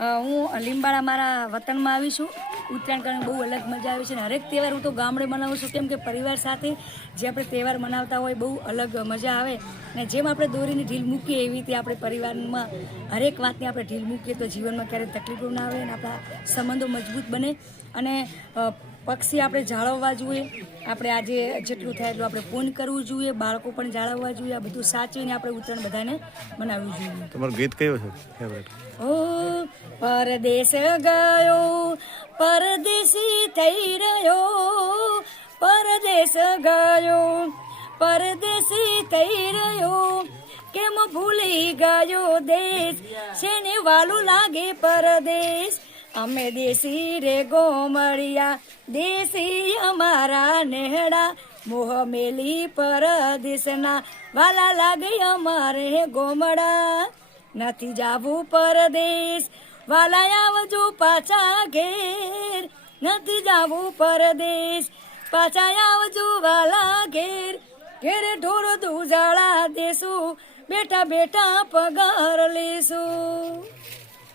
હું લીંબાળા મારા વતનમાં આવી છું ઉત્તરાયણ કરવાની બહુ અલગ મજા આવે છે અને હરેક તહેવાર હું તો ગામડે મનાવું છું કેમ કે પરિવાર સાથે જે આપણે તહેવાર મનાવતા હોય બહુ અલગ મજા આવે અને જેમ આપણે દોરીની ઢીલ મૂકીએ એવી રીતે આપણે પરિવારમાં હરેક વાતની આપણે ઢીલ મૂકીએ તો જીવનમાં ક્યારેય તકલીફો ના આવે અને આપણા સંબંધો મજબૂત બને અને પક્ષી આપણે જાળવવા જોઈએ આપણે આજે જેટલું થાય એટલું આપણે ફોન કરવું જોઈએ બાળકો પણ જાળવવા જોઈએ આ બધું સાચવીને આપણે ઉત્તરાયણ બધાને મનાવવું જોઈએ તમારું ગીત કયું છે ઓ પરદેશ ગયો પરદેશી થઈ રહ્યો પરદેશ ગયો પરદેશી થઈ રહ્યો કેમ ભૂલી ગયો દેશ શેને વાલું લાગે પરદેશ અમે દેશી રે ગોમળિયા દેશી અમારા નેહડા મોહ મેલી પરદેશના વાલા લાગે અમારે ગોમડા નથી જાવું પરદેશ વાલાય આવજો પાછા ઘેર નથી જાવું પરદેશ પાછા આવજો વાલા ઘેર ઘેર ઢોર દુજાળા દેશું બેઠા બેઠા પગાર લેશું